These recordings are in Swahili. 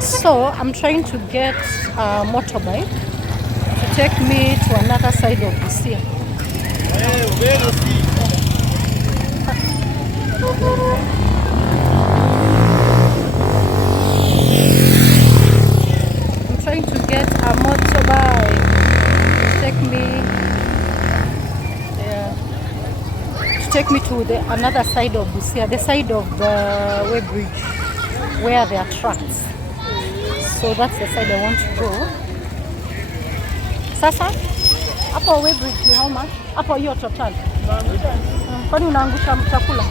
So I'm trying to get a motorbike to take me to another side of Busia. I'm trying to get a motorbike to take me to another side of Busia, the side of the Way Bridge where there are trucks. So that's the side I want to go. Sasa hapo Way Bridge ni how much? Hapo hiyo total. Kwani unaangusha chakula?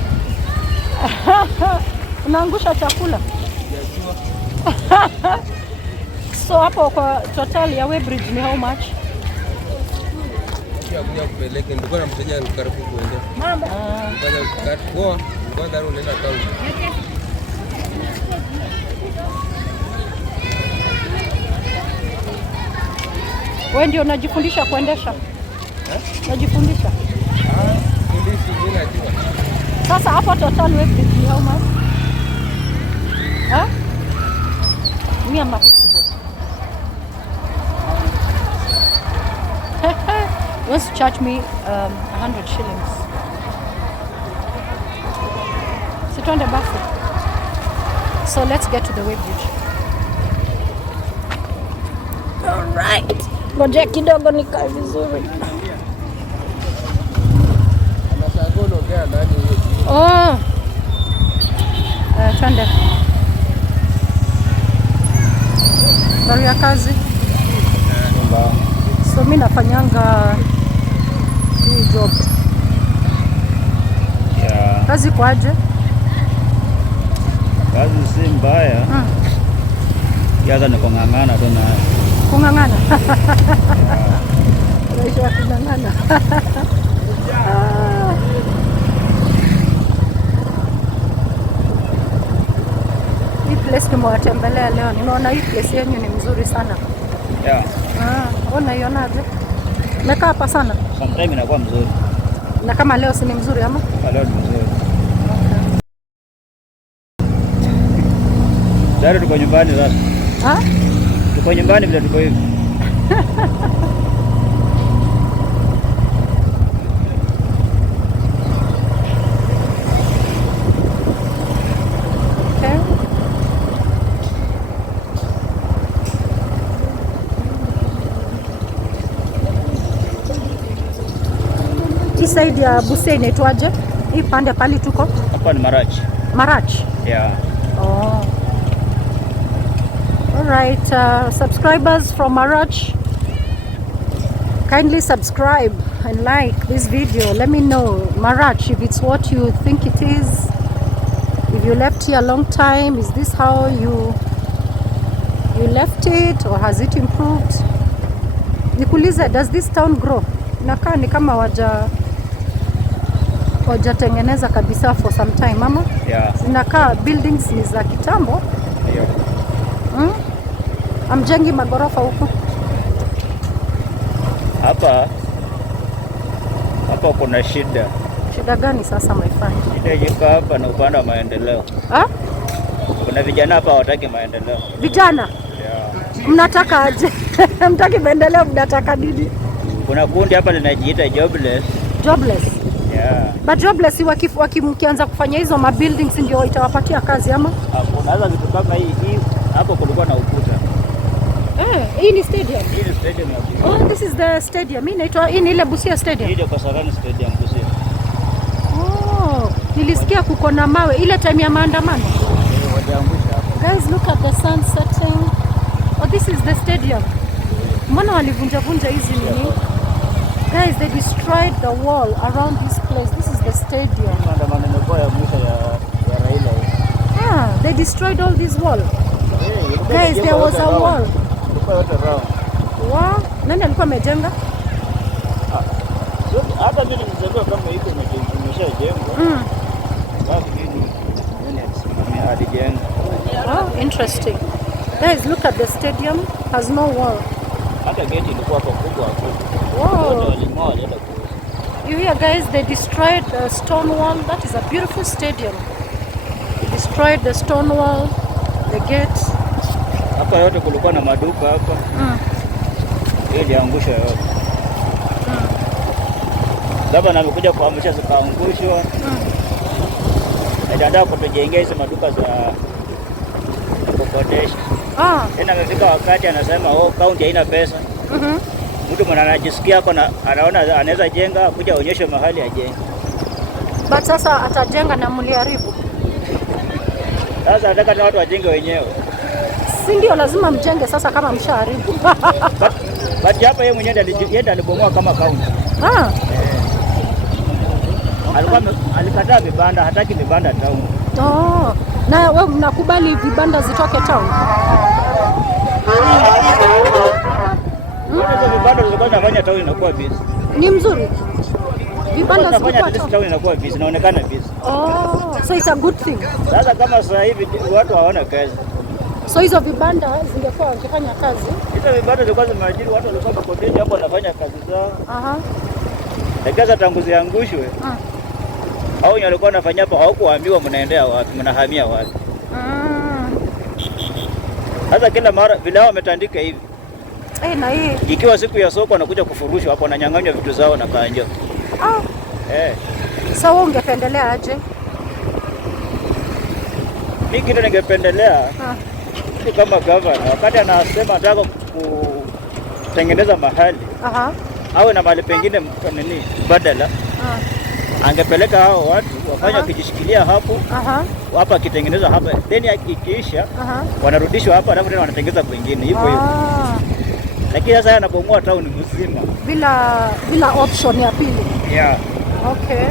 Unaangusha chakula? So hapo kwa total ya Way Bridge ni how much? Kuja kupeleke ndio na mteja karibu kuenda. Mama. Kwa kwanza unaenda town. Wewe ndio unajifundisha kuendesha? Unajifundisha? Fundisha mimi najua. Sasa hapo total Way Bridge ni how much? Mimi am 50 bob. He wants to charge me 100 shillings. Sit on the bus. So let's get to the Way Bridge. All right. Ngoja kidogo nikae vizuri. Oh. Twende. Bari ya kazi. So mimi nafanyanga hii job. Yeah. Kazi kwaje? Kazi si mbaya. Yaza ni kung'ang'ana tu nayo. Kung'ang'ana. Maisha kung'ang'ana. Hii place nimewatembelea leo. Nimeona hii place yenyu ni mzuri sana. Yeah. Unaionaje? Mekaa hapa sana? Sometimes inakuwa mzuri. Na kama leo si ni mzuri ama? Leo ni mzuri. Sasa tuko nyumbani sasa. Tuko nyumbani vile tuko hivi. Hii side ya Busia inaitwaje? Hii pande pali tuko? Hapa ni Marach. Marach? Yeah. Oh. All right, subscribers from Marach, kindly subscribe and like this video. Let me know, Marach, if it's what you think it is. If you left here a long time, is this how you left it, or has it improved? Nikuulize, does this town grow? Inakaa ni kama wajatengeneza kabisa for some time, mama? Yeah. Zinakaa buildings ni za kitambo. Yeah. Amjengi magorofa huku. Hapa kuna shida. Shida gani sasa my friend? Shida iko hapa na upande wa maendeleo. Kuna vijana hapa hawataki maendeleo. Vijana? Yeah. Mnataka aje? Mtaki maendeleo, mnataka nini? Kuna kundi hapa linajiita jobless. Jobless? Yeah. But jobless wakianza kufanya hizo ma buildings ndio itawapatia kazi ama? Unaweza vitu kama hii hapo kulikuwa na ukuta. Hii ni stadium. Hii ni stadium ya Busia. Oh, this is the stadium. Mimi naitwa hii ni ile Busia Stadium. Hii ndio Kasarani Stadium Busia. Oh, nilisikia kuko na mawe ile time ya maandamano. Wajaangusha hapo. Guys, look at the sun setting. Oh, this is the stadium. Mbona walivunja hizi nini? Guys, they destroyed the wall around this place. This is the stadium. Maandamano yamekuwa ya mwisho ya Raila. They destroyed all this wall. Guys, there was a wall. Wow. Nani alikuwa amejenga? Hata mimi nilizaliwa kama iko imeshajengwa. Alijenga. Oh, interesting. Guys, look at the stadium. Has no wall. Hata gate ilikuwa hapo kubwa hapo. Wow. You hear guys, they destroyed the stone wall. That is a beautiful stadium. They destroyed the stone wall, the gate. maduka yote, kulikuwa na maduka hapa. Hiyo iliangushwa yote. Gavana amekuja kuamsha zikaangushwa. Ndio kutujengea hizo maduka za kukodesha. Tena amefika wakati anasema kaunti haina pesa. Mtu mwana anajisikia anaona anaweza jenga, kuja aonyeshe mahali ajenge. But sasa atajenga na mliharibu. Sasa nataka watu wajenge wenyewe. Si ndio lazima mjenge sasa kama mshaharibu. But hapa yeye mwenyewe ndiye alibomoa kama kaunti. Alikataa vibanda, hataki vibanda town. Na wewe mnakubali vibanda zitoke town? Hizo vibanda zilikuwa zinafanya town inakuwa busy. Ni mzuri. Vibanda zilikuwa town inakuwa busy, inaonekana busy. So it's a good thing. Sasa kama sasa hivi watu hawana kazi. So hizo vibanda zingekuwa wakifanya kazi. Hizo vibanda zilikuwa zimeajiri watu walikuwa wakodesha hapo wanafanya kazi zao. Lakini tangu ziangushwe. Hao walikuwa wanafanya hapo hawakuambiwa mnaendea wapi, mnahamia wapi. Sasa kila mara vile hao wametandika hivi. Na hii ikiwa siku ya soko wanakuja kufurushwa hapo, wananyang'anywa vitu zao na kanjo. Sasa wewe ungependelea aje? Mimi kitu ningependelea kama gavana wakati anasema anataka kutengeneza mahali awe na mahali pengine badala, angepeleka hao watu wafanya kujishikilia hapo hapa, akitengeneza hapa then ikiisha wanarudishwa hapa, alafu tena wanatengeneza kwingine hivyo hivyo. Lakini sasa anabomoa town mzima bila option ya pili. Okay.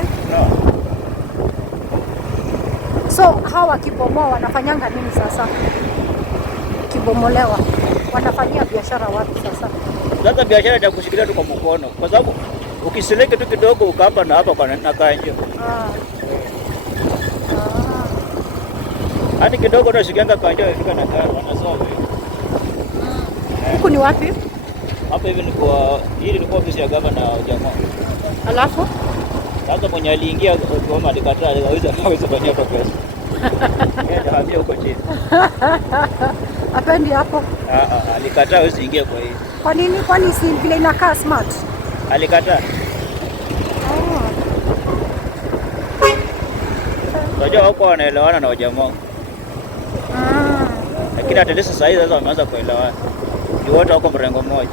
So hawa kibomoa wanafanyanga nini sasa? Kibomolewa wanafanyia biashara wapi sasa? Sasa biashara ya kushikilia tu kwa mkono, kwa sababu ukiseleke tu kidogo ukamba na hapa na kanjo. Hadi kidogo ndio shikianga kanjo ifika na gari wanasoa. Huku ni wapi? Hapa hivi ni kwa ofisi ya gavana wa jamaa. Alafu sasa mwenye aliingia kwa alikataa, hawezi kufanya hapa pesa. Ndio hapo huko chini. Apendi hapo? Alikataa, hawezi ingia kwa hii. Kwa nini? Kwani si vile inakaa smart? Alikataa. Unajua wako wanaelewana na wajamaa. Lakini hata sasa hivi sasa wameanza kuelewana. Ni wote wako mrengo mmoja.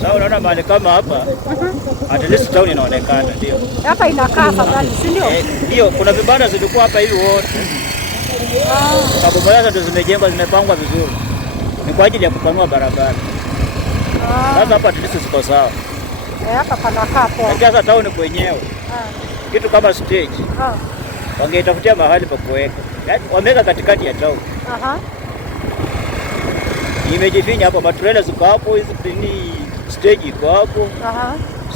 Sasa unaona mahali kama hapa at least town inaonekana, ndio. Hapa inakaa afadhali, si ndio? Ndio, kuna vibanda zilikuwa hapa hivi wote. Sababu barabara ndio zimejengwa, zimepangwa vizuri. Ni kwa ajili ya kupanua barabara. Sasa hapa at least ziko sawa. Hapa panakaa poa. Lakini sasa town kwenyewe. Kitu kama stage. Wangetafutia mahali pa kuweka. Yaani wameweka katikati ya town. Imejifinya hapo, matrela ziko hapo, hizi ni stage iko hapo.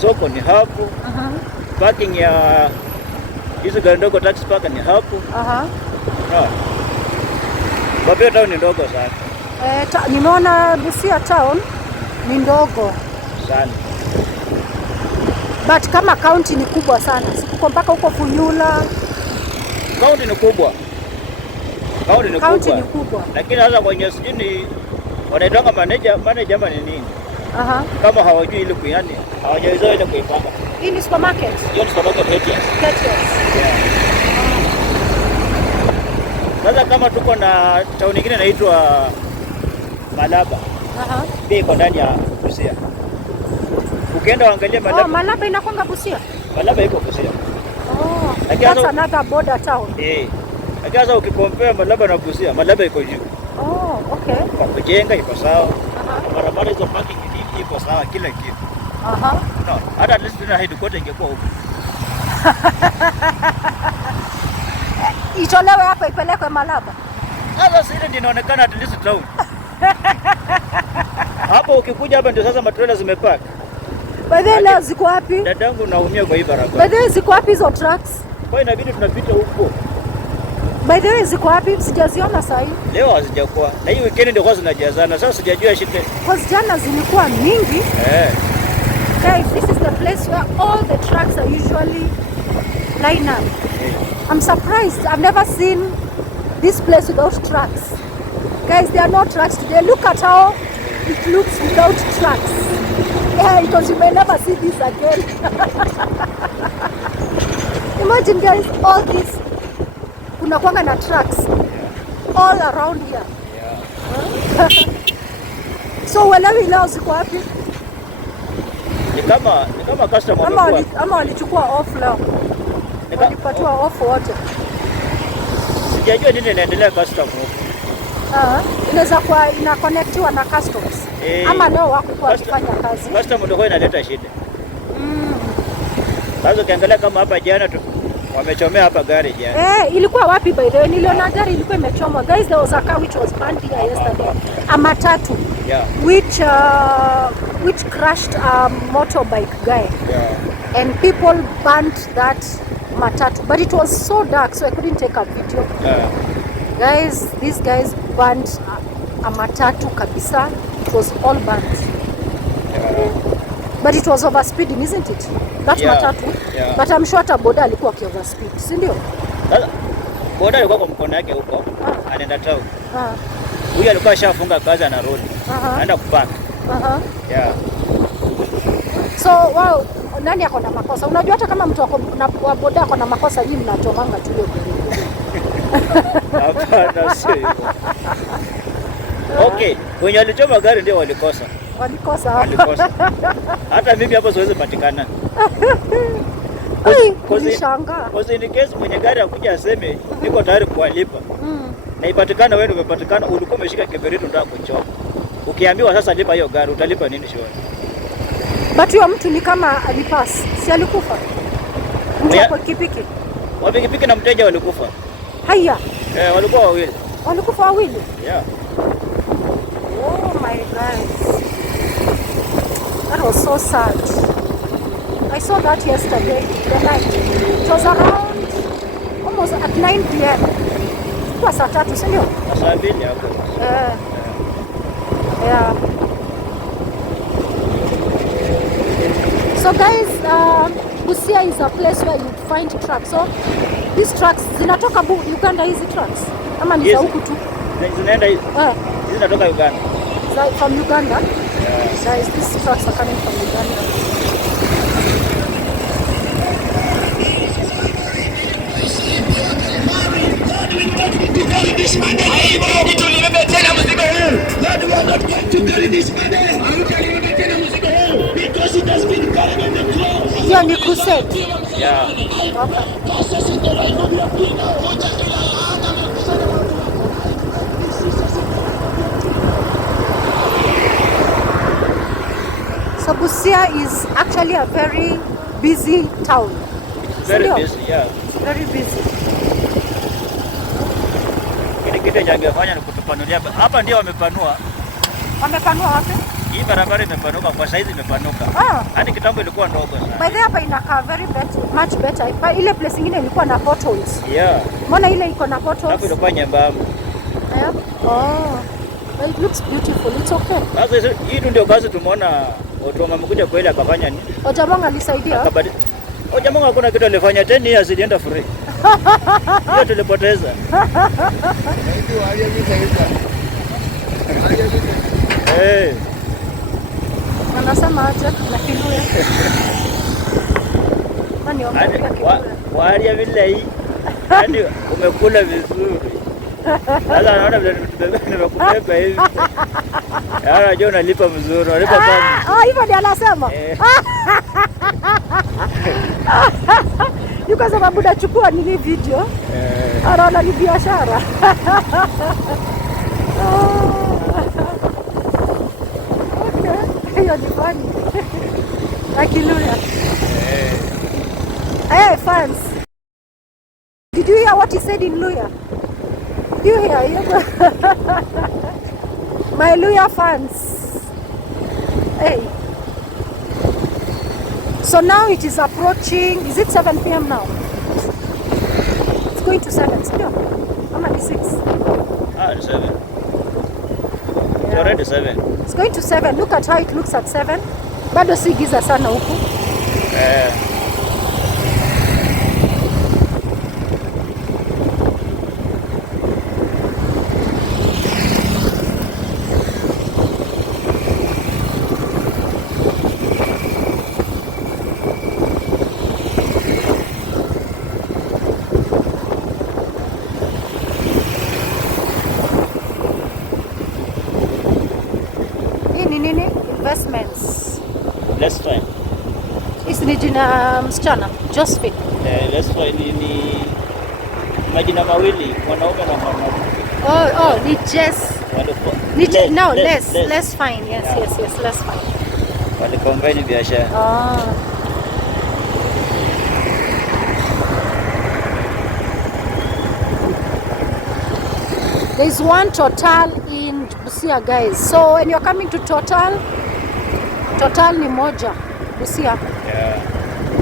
Soko ni hapo. Parking ya hizo gari ndogo, taxi park ni hapo. Wapi town ni ndogo sana. Nimeona Busia town ni ndogo sana. But kama county ni kubwa sana. Sikuko mpaka huko Funyula. County ni kubwa. County ni kubwa. Lakini sasa kwenye sijini wanaitanga manager ama ni nini? Kama hawajui ile kuyani, hawajaweza ile kuipanga. Hii ni supermarket. Hiyo ni supermarket yetu. Sasa kama tuko na town nyingine inaitwa Malaba. Pia iko ndani ya Busia. Ukienda uangalie Malaba. Malaba inakwanga Busia. Malaba iko Busia. That's another border town. Lakini sasa ukikompare Malaba na Busia, Malaba iko juu. Okay. Kwa kujenga iko sawa. Barabara hizo parking iko sawa, kila kitu. Hata at least tuna headquarters ingekuwa huko. Itolewe hapa ipelekwe Malaba. Sasa sisi ndio inaonekana at least town. Hapo ukikuja hapa ndio sasa matrela zimepark. By the way, leo ziko wapi? Dadangu naumia kwa hii barabara. By the way, ziko wapi hizo trucks? Kwa inabidi tunapita huko. By the way, ziko wapi? Sijaziona sasa hivi. Leo hazijakuwa. Na hii weekend ndio kwanza zinajazana. Sasa sijajua shida. Kwa jana zilikuwa mingi. Guys, this is the place where all the trucks are usually line up. I'm surprised. I've never seen this place without trucks. Guys, there are no trucks today. Look at how it looks without trucks. Yeah, because you may never see this again. Imagine guys, all this kuna kwanga na trucks all around here. Yeah. So walewi leo ziko wapi? Ni kama customer ama walichukua off leo. Walipatiwa off wote. Sijajua nini inaendelea customer. Inaweza kuwa ina connectiwa na customs. Ama leo wako kwa kufanya kazi. Customer ndio inaleta shida. Sasa ukiangalia kama hapa jana tu wamechomea hapa gari jana. Ilikuwa wapi by the way? Niliona gari ilikuwa imechomwa. Guys, there was a car which was burned here yesterday. A matatu. Yeah. Which crushed a motorbike guy. Yeah. And people burnt that matatu. But it was so dark so I couldn't take a video. Yeah. Guys, these guys burnt a matatu kabisa. It was all burnt. Yeah. But it was overspeeding, isn't it? That matatu. Yeah. But I'm sure hata boda alikuwa overspeed, si ndio? Boda alikuwa kwa mkono yake huko. Anaenda town. Huyu alikuwa ashafunga kazi anarudi. Anaenda kupaka. Yeah. So, wow, nani ako na makosa? Unajua hata kama mtu wa boda ako na makosa, nyinyi mnatomanga tu hiyo gari. Hapana, sio hivyo. Okay, wenye walichoma gari ndio walikosa. Walikosa. Hata mimi hapo siwezi patikana. Nilishangaa. Kwa in case mwenye gari akuja aseme niko tayari kuwalipa. Na ipatikana wewe umepatikana ulikuwa umeshika kiberiti unataka kuchoma. Ukiambiwa sasa lipa hiyo gari utalipa nini shwari? But huyo mtu ni kama alipasi. Si alikufa? Mtu wa pikipiki. Wa pikipiki na mteja walikufa. Haya. Walikuwa wawili. Walikufa wawili? Yeah. Oh my God. That was so sad. I saw that yesterday, the night. It was around almost at 9 p.m. Kwa saa 3, si ndio? Saa 2 hapo. Yeah. So guys, Busia is a place where you find trucks. So these trucks zinatoka Uganda, hizi trucks ama ni za huku tu? Zinaenda zinatoka Uganda. From Uganda? Yeah. Guys, these trucks are coming from Uganda. Hiyo ni crusade. Yeah. So Busia is actually a very busy town. Very busy, yeah. It's very busy. Kile kitu jangefanya ni kutupanulia. Hapa ndio wamepanua. Wamepanua wapi? Hii barabara imepanuka kwa saizi imepanuka. Hadi kitambo ilikuwa ndogo sana. By the hapa inakaa very better, much better. Ile place nyingine ilikuwa na potholes. Yeah. Mbona ile iko na potholes? Hapo ilikuwa nyembamba. Yeah. Oh. Well, it looks beautiful. It's okay. Sasa hii ndio kazi tumeona watu wamekuja kweli akafanya nini? Ojamong alisaidia. Ojamong hakuna kitu alifanya, 10 years ilienda free. Hiyo tulipoteza. Wanasema aje na Kiluya. Walia vile hii. Yaani umekula vizuri. Sasa naona vile nimekubeba hivi. Yaani jona unalipa mzuri, unalipa kama. Hivyo ndio anasema. Yuko sababu nachukua nini video? Anaona ni biashara. Okay. Hiyo ni funny. Akiluya. Hey fans. Did you hear what he said in Luya? Did you hear? My Luya fans. Hey. So now it is approaching, is it 7 p.m. now? It's going to 7, still. How many 6? It's 7. It's already 7. It's going to 7. Look at how it looks at 7. Bado si giza sana huku. Investments. Let's find. Hisi ni jina msichana Josephine. Let's find ni majina mawili, mwanaume na mwanamke. Ni Jess. No, let's find. Yes, let's find. Walicombine biashara. There's one Total in Busia, guys. So when you're coming to Total ni moja Busia.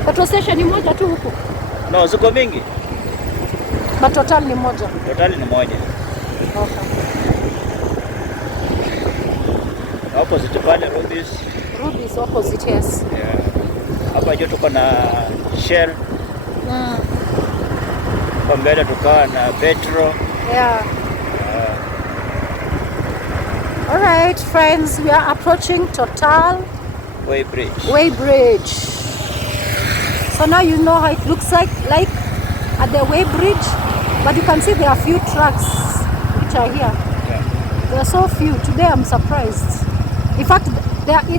Petrol station ni moja tu huku. No, ziko mingi. But Total ni moja. Total ni moja. Okay. Opposite pale Rubis. Rubis opposite, yes. Hapa juu tuko na Shell. Kwa mbele tukawa na Petro. All right, friends, we are approaching Total Weighbridge. So now you know how it looks like at the Weighbridge, but you can see there are few trucks which are here. There are so few. Today I'm surprised. In fact,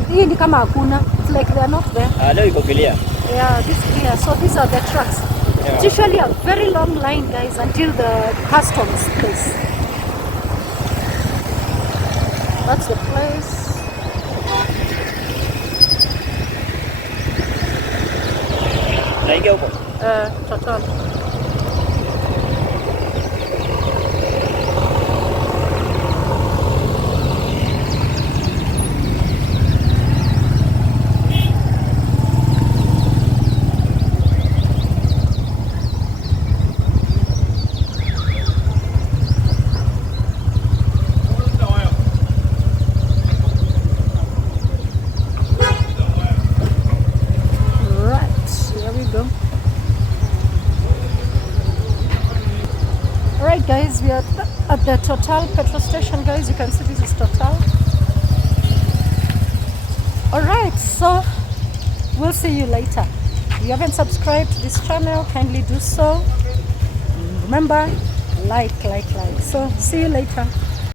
hii ni kama hakuna. It's like they are not there. Leo iko clear. Yeah, this clear. So these are the trucks. It's usually a very long line, guys, until the customs place. That's the place. Naingia huko. Total. Alright guys, we are at the Total petrol station, guys. You can see this is Total. Alright, so we'll see you later. If you haven't subscribed to this channel, kindly do so. Remember, like. So see you later.